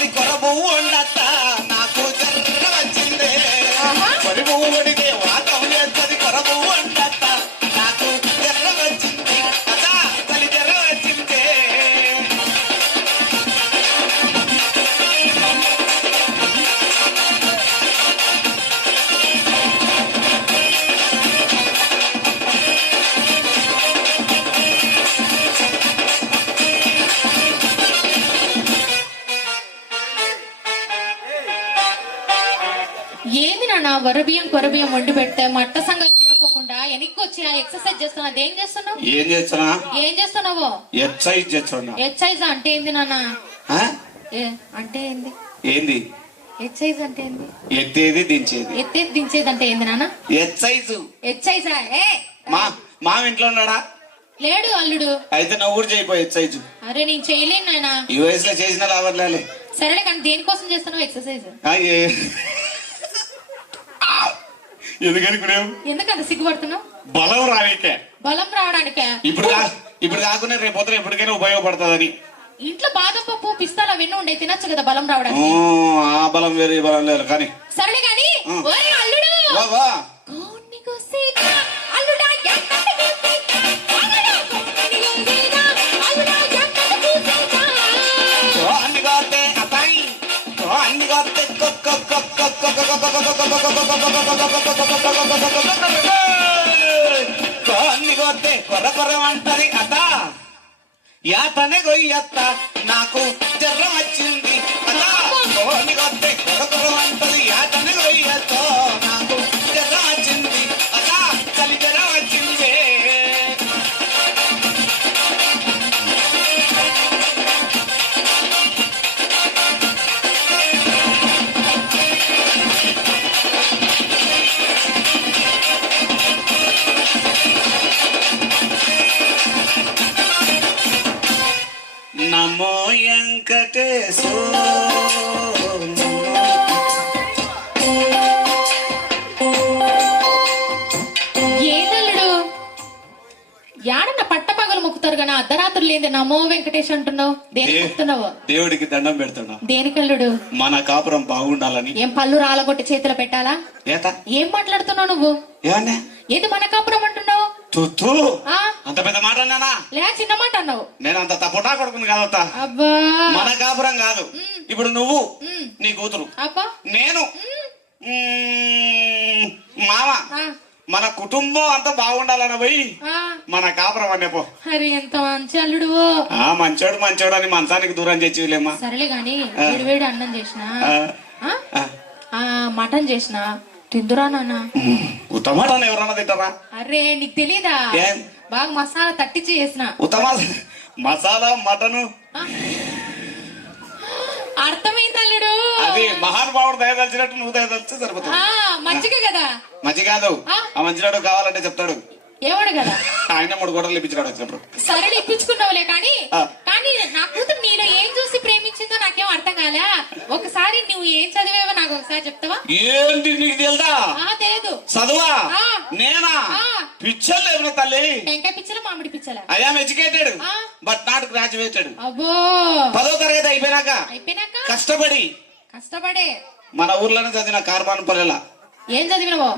అది కొరబు వరబియ్యం కొరబియ్యం వండి పెట్టే మట్ట సంగతి తినకోకుండా వెనక్కి వచ్చి ఎక్సర్సైజ్ చేస్తున్నా అదేం చేస్తున్నావు? ఏం చేస్తున్నా ఏం చేస్తున్నావు? ఎక్సైజ్ చేస్తున్నా ఎక్సర్సైజ్ అంటే ఏంది నాన్న? ఆ? ఏ, అంటే ఏంది? ఏంది? ఎక్సర్సైజ్ అంటే ఏంది? ఎత్తేది దించేది. ఎత్తేది దించేది అంటే ఏంది నాన్న? ఎక్సైజ్ ఎక్సర్సైజ్ ఏ? మా మా ఇంట్లో ఉన్నాడా? లేడు అల్లుడు. అయితే నువ్వు కూడా చేయిపో ఎక్సైజ్ అరే నేను చేయలేను నాయన. ఈ వయసులో చేసిన లాభర్లే సరేలే కానీ దేనికోసం చేస్తున్నావు ఎక్సర్సైజ్ ఎందుకని కూడా ఎందుకంత సిగ్గుపడుతున్నావు? బలం రానికే. బలం రావడానికే? ఇప్పుడు ఇప్పుడు కాకుండా రేపు పొద్దున ఎప్పటికైనా ఉపయోగపడుతుందని. ఇంట్లో బాదం పప్పు పిస్తాలు అవన్నీ ఉండే తినొచ్చు కదా బలం రావడానికి. ఆ బలం వేరే ఈ బలం లేదు కానీ. సరేలే కానీ. ఓయ్ అల్లుడు! వా, వా. అత్తాయి. కొక్క, కొక్క, గుర్రం అంటది కథ యాతని గొయ్యత్త. నాకు జర్రం వచ్చింది కథ గుర్రం అంటది యాడన్న పట్టపగలు మొక్కుతారు కానీ అర్ధరాత్రులు లేని నమో వెంకటేష్ అంటున్నావు. దేనికి మొక్కుతున్నావు? దేవుడికి దండం పెడుతున్నా దేనికల్లుడు మన కాపురం బాగుండాలని. ఏం పళ్ళు రాలగొట్టి చేతిలో పెట్టాలా? ఏత? ఏం మాట్లాడుతున్నావు నువ్వు? ఏమన్నా? ఏది మన కాపురం అంటున్నావు? అంత పెద్ద మాట అన్నానా? లే చిన్న మాట అన్నావు. నేను అంత తప్పుటా కొడుకుని కాదట అబ్బా. మన కాపురం కాదు. ఇప్పుడు నువ్వు. నీ కూతురు. అబ్బా. నేను. మ్మ్, మన కుటుంబం అంతా బాగుండాలని పోయి. మన కాపురం అనే పో. అరే ఎంత మంచి అల్లుడు ఆ మంచోడు మంచోడు అని మంచానికి దూరం చేసేవిలేమ్మా. సరేలే గాని వేడి వేడి అన్నం చేసిన. మటన్ చేసిన? తిందురా నాన్న? ఉత్తమాటాన్ని ఎవరన్నా తింటారా? అరే నీకు తెలీదా? బాగా మసాలా తట్టించి చేసిన. ఉత్తమా మసాలా మటను. అర్థమైంది అల్లుడు. అది మహానుభావుడు దయదలిచినట్టు నువ్వు దయదలిచి సరిపోతుంది. మంచిగా కదా? మంచి కాదు. ఆ? మంచినాడు కావాలంటే చెప్తాడు. ఏవాడు కదా? ఆయన మూడు గొడవలు ఇప్పించినాడు వచ్చినప్పుడు. సరేలే ఇప్పించుకున్నావులే కానీ. కానీ నా కూతురు కాలే ఒకసారి నువ్వు ఏం చదివేవో నాకు ఒకసారి చెప్తావా? ఏంటి నీకు తెలుదా? తెలియదు చదువా. నేనా. పిచ్చర్ లేదు తల్లి? టెంకాయ పిచ్చల మామిడి పిచ్చల I am educated. But not graduated. అబ్బో. పదో తరగతి అయిపోయినాక అయిపోయినాక? కష్టపడి కష్టపడే. మన ఊర్లోనే చదివిన కార్బాన్ పల్లెల. ఏం చదివినవో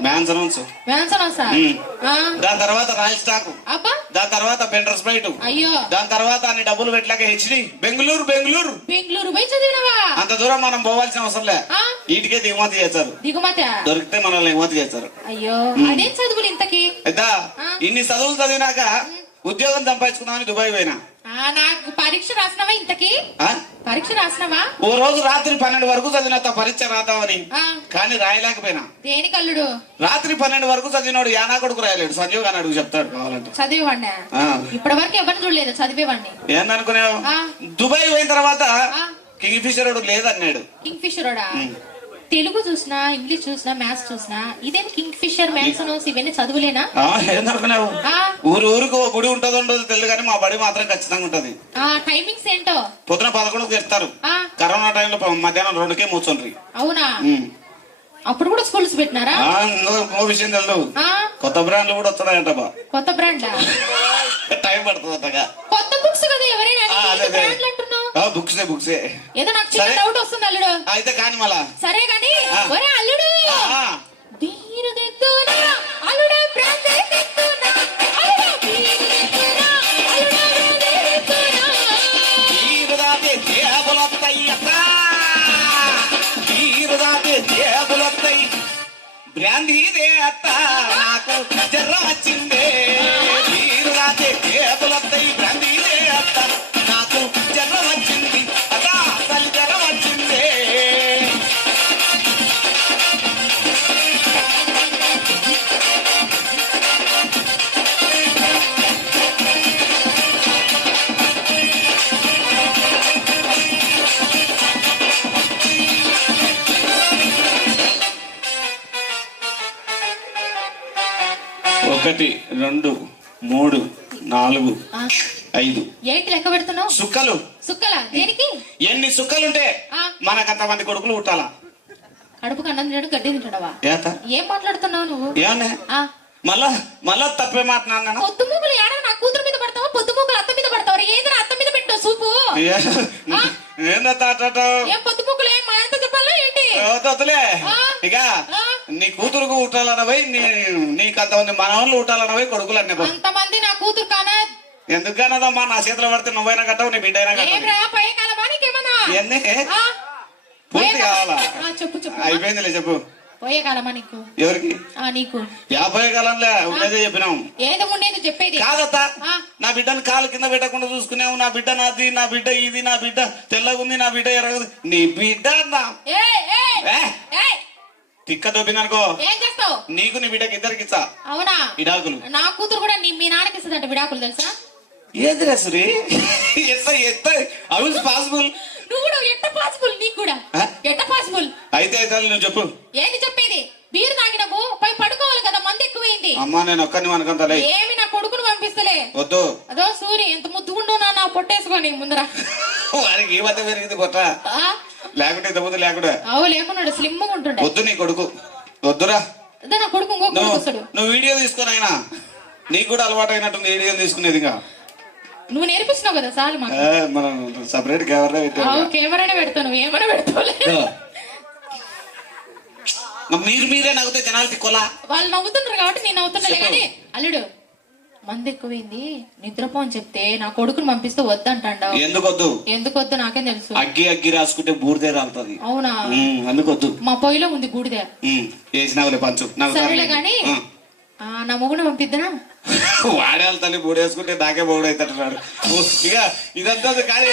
దాని తర్వాత రాయల్ స్టాక్. అబ్బా! దాని తర్వాత బెండర్ స్ప్రైట్. అయ్యో! దాని తర్వాత అన్ని డబ్బులు పెట్టలేక హెచ్డి బెంగళూరు బెంగళూరు. బెంగళూరు పోయి చదివినవా? అంత దూరం మనం పోవాల్సిన అవసరం లే. వీటికే దిగుమతి చేస్తారు. దిగుమతి దొరికితే మనల్ని ఎగుమతి చేస్తారు. అయ్యో! అదేం చదువులు ఇంతకి. ఇన్ని చదువులు చదివినాక ఉద్యోగం సంపాదించుకుందామని దుబాయ్ పోయినా. నాకు పరీక్ష రాసినవా ఇంతకి? పరీక్ష రాసినవా? ఓ రోజు రాత్రి పన్నెండు వరకు చదివిన పరీక్ష రాద్దామని. కానీ రాయలేకపోయినా. దేనికి అల్లుడు రాత్రి పన్నెండు వరకు చదివినాడు యానా కొడుకు రాయలేడు. సంజీవ్ గారు అడుగు చెప్తాడు కావాలంటే. చదివేవాడినా. ఇప్పటి వరకు ఎవరిని చూడలేదు చదివేవాడిని. ఏందనుకునేవు. దుబాయ్ పోయిన తర్వాత. కింగ్ ఫిషర్ లేదన్నాడు. కింగ్ ఫిషరోడా? తెలుగు చూసినా ఇంగ్లీష్ చూసినా మ్యాథ్స్ చూసినా ఇదేం కింగ్ ఫిషర్ మ్యాథ్స్ ఇవన్నీ చదువులేనా? ఊరు ఊరికి ఓ గుడి ఉంటుందో ఉండదో తెలియదు కానీ మా బడి మాత్రం ఖచ్చితంగా ఉంటది. ఆ టైమింగ్స్ ఏంటో? పొద్దున పదకొండుకు తెస్తారు ఆ. కరోనా టైంలో మధ్యాహ్నం రెండుకే మూర్చుండ్రి అవునా? అప్పుడు కూడా స్కూల్స్ పెట్టినారా? ఇంకో విషయం తెలుసు. ఆ. కొత్త బ్రాండ్లు కూడా వస్తున్నాయంట బా కొత్త బ్రాండ్ టైం పడుతుంది అంతగా బుక్స్ బుక్సే. ఏదో నాకు చిన్న. డౌట్ వస్తుంది అల్లుడు. అయితే కాని మళ్ళా. సరే గాని ఆ. ఒరే అల్లుడు. బ్రాండ్ బ్రాండ్ అత్త నాకు జ్వరం వచ్చిందే. తీరు దాటే జేబులొత్తాయి బ్రాందీదే రెండు మూడు నాలుగు ఐదు. ఏంటి లెక్క పెడుతున్నావు? సుక్కలు. సుక్కలా? దేనికి? ఎన్ని సుక్కలుంటే. మనకంత మంది కొడుకులు పుట్టాలా? కడుపు కన్నం తింటాడు గడ్డి తింటాడవా? ఏం మాట్లాడుతున్నావు నువ్వు? ఏమన్నా? మళ్ళా మళ్ళా తప్పే మాట్లాడినా పొద్దు మూగులు ఏడా? నా కూతురు మీద పడతావా? పొద్దు మూగులు అత్త మీద పడతావా? ఏది నా అత్త మీద పెట్టావు సూపు? ఏందట ఏం పొద్దు మూగులు ఏం మా ఎంత చెప్పాలా ఏంటి? వద్దులే. ఇక. నీ కూతురుకు ఊటాలనవై నీ నీకు అంతమంది మనవాళ్ళు ఊటాలనవై కొడుకులు అన్నీ అంతమంది నా కూతురు కానా. ఎందుకన్నదమ్మా నా చేతిలో పడితే నువ్వైనా కట్టవు నీ బిడ్డ అయినా ఏం కట్టవు? పూర్తి కావాలా? అయిపోయిందిలే చెప్పు. పోయే కాలమా నీకు? ఎవరికి? నీకు. యాభై కాలంలో ఉండేదే చెప్పినాం. ఏదో ఉండేది చెప్పేది. కాదత్త. నా బిడ్డను కాలు కింద పెట్టకుండా చూసుకునేవు నా బిడ్డ నాది నా బిడ్డ ఇది నా బిడ్డ తెల్లగుంది నా బిడ్డ ఎర్రగుంది. నీ బిడ్డ నా తిక్క దొబ్బిందనుకో ఏం చేస్తావు? నీకు నీ బిడ్డకి ఇద్దరికి ఇచ్చా అవునా? విడాకులు. నా కూతురు కూడా నీ మీ నాన్నకి ఇస్తుందంట విడాకులు తెలుసా? ఏది రసురి ఎత్త ఎత్త హౌస్ పాసిబుల్ నువ్వు కూడా ఎట్ట పాసిబుల్ నీకు కూడా? ఎట్ట పాసిబుల్ అయితే అయితే నువ్వు చెప్పు. ఏంటి చెప్పేది? బీరు తాగినవు పై పడుకోవాలి కదా మంది ఎక్కువైంది. అమ్మా నేను ఒక్కరిని అనుకుంటాలే ఏమి నా కొడుకును పంపిస్తలే. వద్దు. అదో సూరి ఎంత ముద్దుగుండో నా నా పొట్టేసుకోని ముందర. వారికి ఈ మధ్య పెరిగింది పొట్ట? ఆ? లేకుంటే ఇంతకుముందు లేకుండా. అవు లేకున్నాడు స్లిమ్గా ఉంటుండే. వద్దు నీ కొడుకు. వద్దురా. అదే నా కొడుకు ఇంకో కొడుకు నువ్వు వస్తాడు. నువ్వు వీడియో తీసుకుని అయినా నీకు కూడా అలవాటు అయినట్టుంది వీడియో తీసుకునేది ఇంకా. నువ్వు నేర్పిస్తున్నావు కదా మాకు. ఏ, మనం సపరేట్ కెమెరా పెట్టాము అవు కెమెరానే పెడతాను ఏమైనా పెడతావులే. మీరు మీరే నవ్వుతే జనాలు తిక్కోలా వాళ్ళు నవ్వుతున్నారు కాబట్టి నేను నవ్వుతున్నా చెప్పు. కానీ అల్లుడు మంది ఎక్కువైంది నిద్రపో అని చెప్తే నా కొడుకుని పంపిస్తే వద్దంటాడు? ఎందుకు వద్దు ఎందుకు వద్దు నాకేం తెలుసు. అగ్గి అగ్గి రాసుకుంటే బూడిదే రాలుతుంది. అవునా? అందుకు వద్దు మా పొయ్యిలో ఉంది బూడిదే. వేసినావులే పంచు. సరేలే. గాని నా మొగుడు పంపిద్దనా? వాడేళ్ళ తల్లి బూడేసుకుంటే నాకే బోగుడు అవుతాడు ఇక ఇదంతా కానీ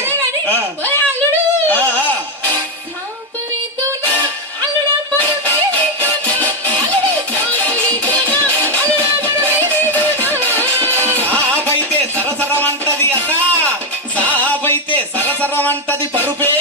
అంటది పరుపే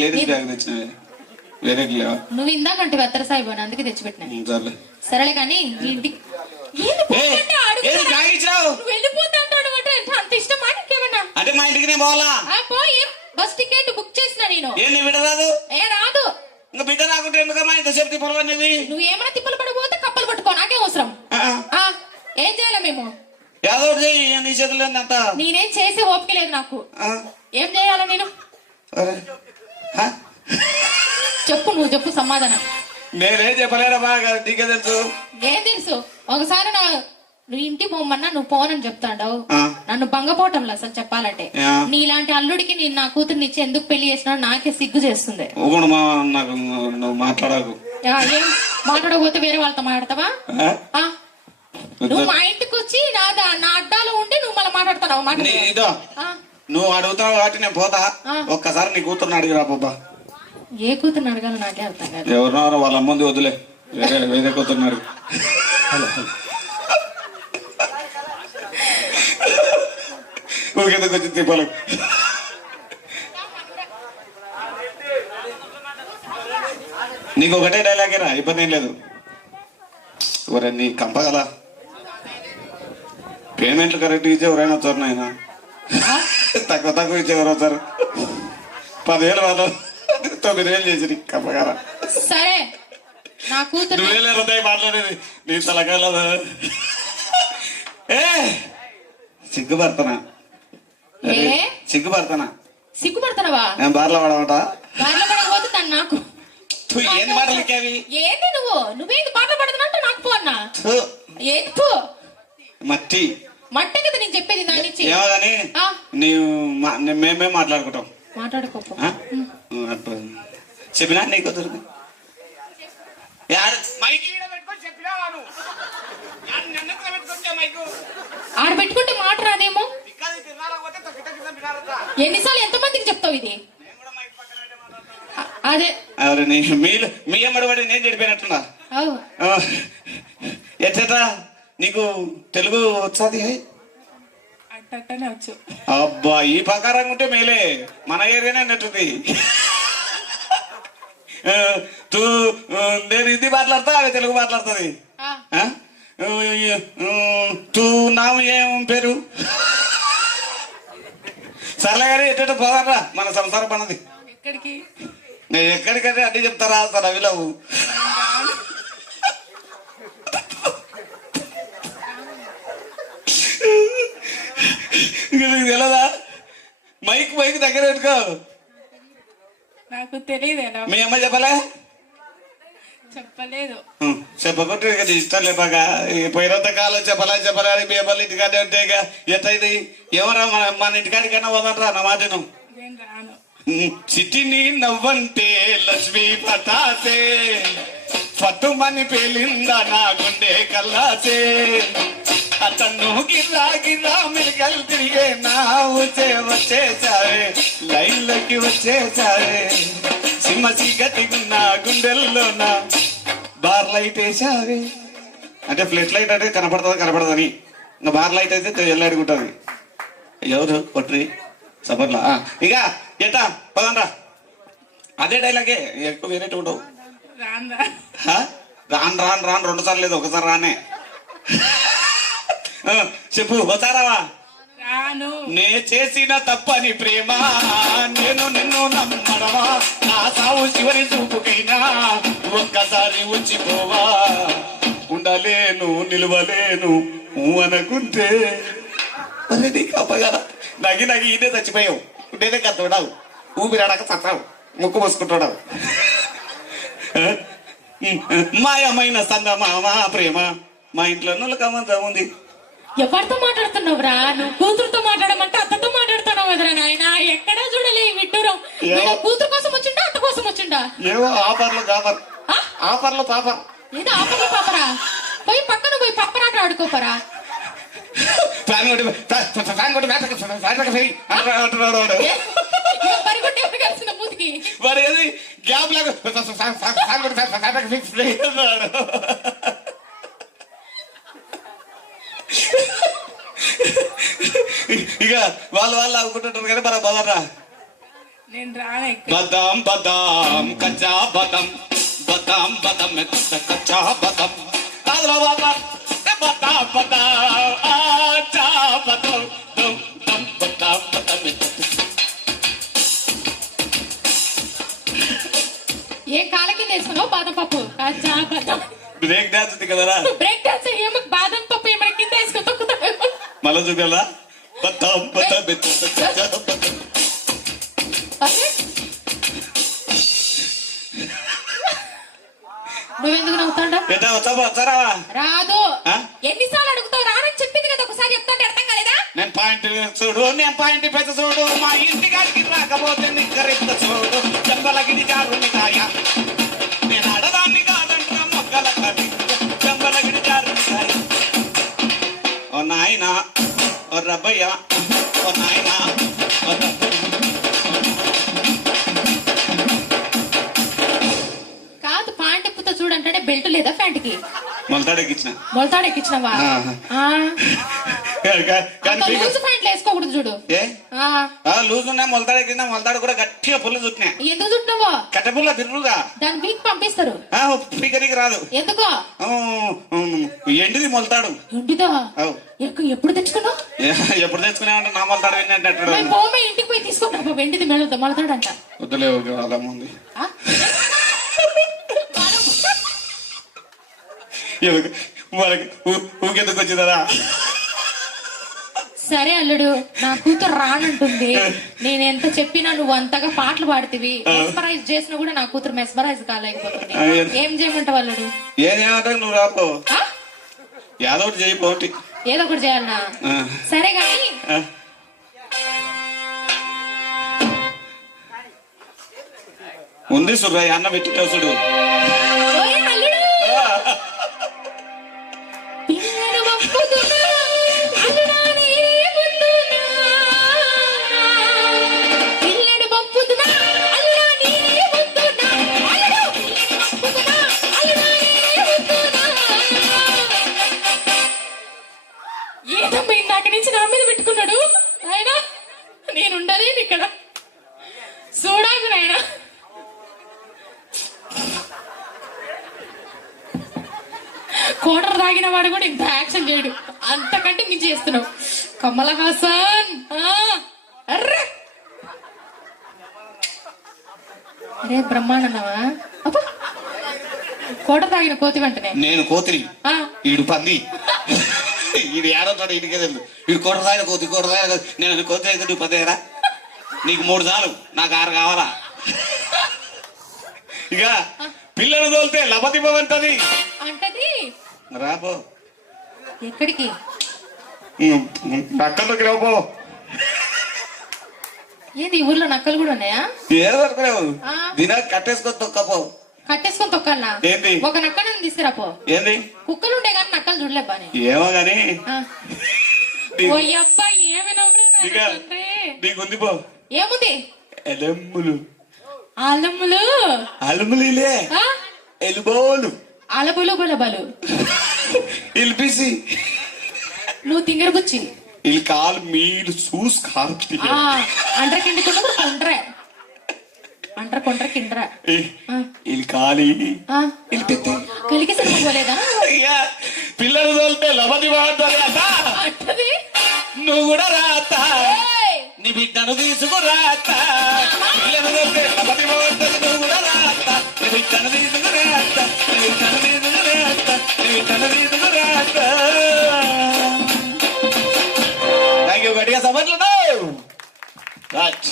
లేడీస్ బ్యాగ్ తెచ్చినవి వేరే లేవా? నువ్వు ఇందాకంటే వెత్తర సాయిబాను అందుకే తెచ్చిపెట్టినా. సర్లే. సరేలే కానీ ఇంటికి అంటే అంత ఇష్టమా నీకేమన్నా? అంటే మా ఇంటికి నేను పోవాలా? పోయి బస్ టికెట్ బుక్ చేసిన నేను. ఏంది ఏ రాదు. ఇంకా బిడ్డ రాకుంటే ఎందుకమ్మా ఇంతసేపు తిప్పలు అనేది నువ్వు ఏమైనా తిప్పలు పడిపోతే కప్పలు పట్టుకో నాకే అవసరం. ఆ ఏం చేయాలి మేము? ఏదో నీ చేతులు నేనేం చేసే ఓపిక లేదు నాకు. ఏం చేయాలి నేను? చెప్పు నువ్వు చెప్పు సమాధానం. నేనేం చెప్పలేరా బాగా నీకే తెలుసు? ఏం తెలుసు? ఒకసారి నా నువ్వు ఇంటి పోమన్నా నువ్వు పోనని చెప్తాడావు. ఆ. నన్ను భంగపోవటంలో అసలు చెప్పాలంటే. ఆ. నీలాంటి అల్లుడికి నేను నా కూతుర్ని ఇచ్చి ఎందుకు పెళ్ళి చేసినా నాకే సిగ్గు చేస్తుంది. ఊగుడు మా నాకు నువ్వు మాట్లాడకు. ఆ, ఏం? మాట్లాడకపోతే వేరే వాళ్ళతో మాట్లాడతావా? ఆ? నువ్వు మా ఇంటికి వచ్చి నా దా- నా అడ్డాలో ఉండి నువ్వు మళ్ళీ మాట్లాడుతున్నావు మాట నీ ఇదో. ఆ, నువ్వు అడుగుతావు కాబట్టి నేను పోతా. ఒక్కసారి నీ కూతుర్ని అడిగిరా బాబా. ఏ కూతుర్ని అడగాలో నాకే అర్థం కాదు. ఎవరున్నారో వాళ్ళ అమ్మంది వదిలే. వేరే వేరే కూతున్నారు ఊరికెందుకు వచ్చి తిప్పాలి? నీకు ఒకటే డైలాగేరా ఇబ్బంది ఏం లేదు. ఒరే నీ కంపగల పేమెంట్లు కరెక్ట్ ఇచ్చే ఎవరైనా వచ్చారు నాయన? తక్కువ తక్కువ ఇచ్చే ఎవరు వచ్చారు పదివేలు వాళ్ళు తొమ్మిది వేలు చేసి కంపగల సరే నా కూతురు నువ్వేలే హృదయ మాట్లాడేది? నీ తలకాయల ఏ సిగ్గుపడతానా? సిగ్గుపడతానా సిగ్గుపడుతున్నావా? నేను బార్లో పడమంట. బార్ల పడకపోతే తను నాకు ఏంది మాటలు అవి ఏంది నువ్వు? నువ్వేంది బార్ల పడుతున్నట్టు నాకు పో అన్నా ఏంది పో మట్టి. మట్టే కదా నేను చెప్పేది దాని నుంచి? ఏమోదని. నీవు నే- మేమే మాట్లాడుకుంటాం. మాట్లాడుకోపో. చెప్పినా నీకు దొరికి? ఆడ పెట్టుకుంటే మాట చంపినారట. ఎన్నిసార్లు ఎంతమందికి చెప్తావు ఇది? నేను కూడా మైక్ పక్కన పెట్టే మాట్లాడతాను. అ- అదే. నీ మీరు మీ అమ్మడి పడి నేను చెడిపోయినట్టున్నా. ఎట్లా? నీకు తెలుగు వచ్చాది? అబ్బా ఈ ప్రకారంగా ఉంటే మేలే. మన ఏరియానే అన్నట్టుంది. తూ నేను హిందీ మాట్లాడతా ఆమె తెలుగు మాట్లాడుతుంది. తూ నామ ఏం పేరు? సర్లే కానీ ఎట్ట పోదారా మన సంసారం నేను ఎక్కడికంటే అన్ని చెప్తారా సార్ అవిలవు నీకు తెలదా? మైక్ మైక్ దగ్గర పెట్టుకో. నాకు తెలియదు మీ అమ్మ చెప్పలే? చెప్పలేదు. చెప్పకుంటే నీ ఇష్టం లేపాక. పోయినంత కాలం చెప్పలే చెప్పలే అని మీ అమ్మలు ఇంటికాడే ఉంటే ఇక ఎట్టయింది ఎవరా మన మన ఇంటికాడికైనా వదనరా నా నేను రాను. చిటిని నవ్వంటే లక్ష్మీ పటాసే. పట్టుమని పేలిందా నా గుండె కల్లాసే. అతను గిర్రా గిర్రా మిరగలు తిరిగే నా వచ్చే వచ్చేసావే లైన్లోకి వచ్చేసావే సింహ చీకటిగున్న గుండెల్లో నా బార్ లైట్ వేసావే. అంటే ఫ్లడ్ లైట్ అంటే కనపడుతుంది కనపడదని. ఇంకా బార్ లైట్ అయితే ఎల్లాడుకుంటుంది ఎవరు? కొట్రి సబర్లా? ఇక ఎట్టా పదండ్రా అదే డైలాగే ఎక్కువ వేరే ఉండవు. రాను? రాను రాను రెండు సార్లు లేదు ఒకసారి రానే. చెప్పు వచ్చారావా? నే చేసిన తప్పని ప్రేమ నేను నిన్ను నమ్మడమా? నా సావు చివరి చూపుకైనా ఒక్కసారి వచ్చిపోవా? ఉండలేను నిలవలేను అనుకుంటే. అరే నీ కప్పగా నగి నగి ఇదే చచ్చిపోయావు. నేనే కత్తోడావు ఊపిరాడక చచ్చావు ముక్కు పోసుకుంటాడావు మాయమైన సంగమామ ప్రేమ? మా ఇంట్లో నొలకమంతా ఉంది. ఎవరితో మాట్లాడుతున్నావురా నువ్వు కూతురుతో మాట్లాడమంటే అత్తతో మాట్లాడుతున్నావు కదరా నాయన ఎక్కడా చూడలే విడ్డూరం కూతురు కోసం వచ్చిండా అత్త కోసం వచ్చిండా ఏవో ఆఫర్లు కాఫర్ ఆ? ఆఫర్లు పాపర్ ఏదో ఆపరా పాపరా పోయి పక్కన పోయి పప్పరాట ఆడుకోపరా ఫ్యాన్ కొట్టి ఫ్యా- ఫ్యా- ఇక వాళ్ళు వాళ్ళు అనుకుంటుంటారు కానీ మన బదరా బదాం బదాం కచ్చా బదం. బదాం బదం కచ్చా బదం. బదా బదా ఆచా బదం దం దం బదా బదం ఏ కాల కింద వేసుకున్నావు బాదం పప్పు. అచ్చా బాదం. బ్రేక్ డాన్స్ ఉంది కదరా. బ్రేక్ డాన్స్ ఏమో బాదం పప్పు ఏమైనా కింద వేసుకుని తొక్కుతావు మళ్ళా చూడాలా బదం అరే. నువ్వెందుకు నవ్వుతాడా వచ్చారా రాదు? ఎన్నిసార్లు అడుగుతావు? రానని చెప్పింది కదా ఒకసారి చెప్తాంటే అర్థం కాలేదా? నేను పాయింట్ చూడు నేను పాయింట్ పెద్ద చూడు. మా ఇంటి గారికి రాకపోతే నిక్కరెత్త చూడు. చెంబలగిడి జారుని కాయ నేను అడదాన్ని కాదంట మొక్కల కవి. చెంబలగిడి జారుని కాయ ఓ నాయన. రబ్బయ్య ఓ నాయన. కాదు పాంట్ ఎప్పుతో చూడంటే బెల్ట్ లేదా ప్యాంట్కి? మొలతాడు ఎక్కించిన మొలతాడు వేసుకోకూడదు చూడు లూజ్ ఉన్నా మొలతాడు మొలతాడు కూడా గట్టిగా పుల్ల చుట్టినా. ఎందుకు చుట్టినవో కట్టెపుల్ల తిరుగుగా. దాని వీక్ పంపిస్తారు. పీకరికి రాదు. ఎందుకో? ఎండిది మొలతాడు. ఎక్క- ఎప్పుడు తెచ్చుకున్నావు? ఎప్పుడు తెచ్చుకునేవంటే నా మొలతాడు పోమే ఇంటికి పోయి తీసుకుంటా వెండిది మెడతా మొలతాడంట. వద్దులే ఓకే అలా ఉంది? ఎందుకు ఊ- ఊకెందుకు వచ్చిందా సరే అల్లుడు నా కూతురు రానంటుంది. నేను ఎంత చెప్పినా నువ్వు అంతగా పాటలు పాడుతీవి. మెస్మరైజ్ చేసినా కూడా నా కూతురు మెస్మరైజ్ కాలేకపోతుంది. ఏ- చేయమంటావు అల్లుడు? నువ్వు రాపో? యాదో ఒకటి ఏదో ఒకటి చేయాలనా? ఆ. సరే ఆ. ఉంది సుర్రాయి అన్న పెట్టి చూడు కోటర్ తాగిన వాడు కూడా ఇంత యాక్షన్ చేయడు. అంతకంటే మించి చేస్తున్నావు. కమల హాసన్ అర్రే. అరే బ్రహ్మాండమా కోటర్ తాగిన కోతి వెంటనే. నేను కోతిరి ఆ, ఈడు పంది. ఈడు ఏడవుతాడు ఈడికే తెలుసు. ఈడు కొడదాయన కోతి కొడదాయన కోతి. నేను కోతి అయితే నువ్వు పదేరా? నీకు మూడు చాలు. నాకు ఆరు కావాలా? ఇక పిల్లలు తోలితే లభతి భవంతది అంటది. రాపో. ఎక్కడికి? నక్కలకి రాపో. ఏంది ఈ ఊర్లో నక్కలు కూడా ఉన్నాయా? ఏదో అనుకునేవు ఆ. దిన కట్టేసుకొని తొక్కపో. కట్టేసుకొని తొక్కన్నా ఏంది? ఒక నక్కను తీసుకురాపో. ఏంది? కుక్కలు ఉంటే కానీ నక్కలు చూడలేబ్బా. ఏమో గాని. ఆ. నీ- ఓయబ్బా ఏమి నవ్వురా ఇక నాయనా తండ్రి. నీకుంది పో. ఏముంది? ఎలమ్ములు. ఆలమ్ములు అలుములిలే ఆ? ఎలుబోలు. అలబులు బలబలు ఇల్పిసి నువ్వు తింగర బుచ్చి. ఇల్ కాలు మీరు చూసి ఆ అండ్ర కింద కొండ్రే. అండ్ర కొండ్ర కిండ్ర. ఇల్ కాలి. ఆ, ఇల్పెత్తి కలికి సినిమా పోలేదా? ఇక పిల్లలు తోలితే బాగుంటుంది అట అట్టది. నువ్వు కూడా రాత! నీ బిడ్డను తీసుకురాత పిల్లలు తోలితే లభతి బాగుంటుంది నువ్వు కూడా రాత నీ బిడ్డను తీసుకురాత నీ బిడ్డను థ్యాంక్ యూ గట్టిగా సభట్లు రైట్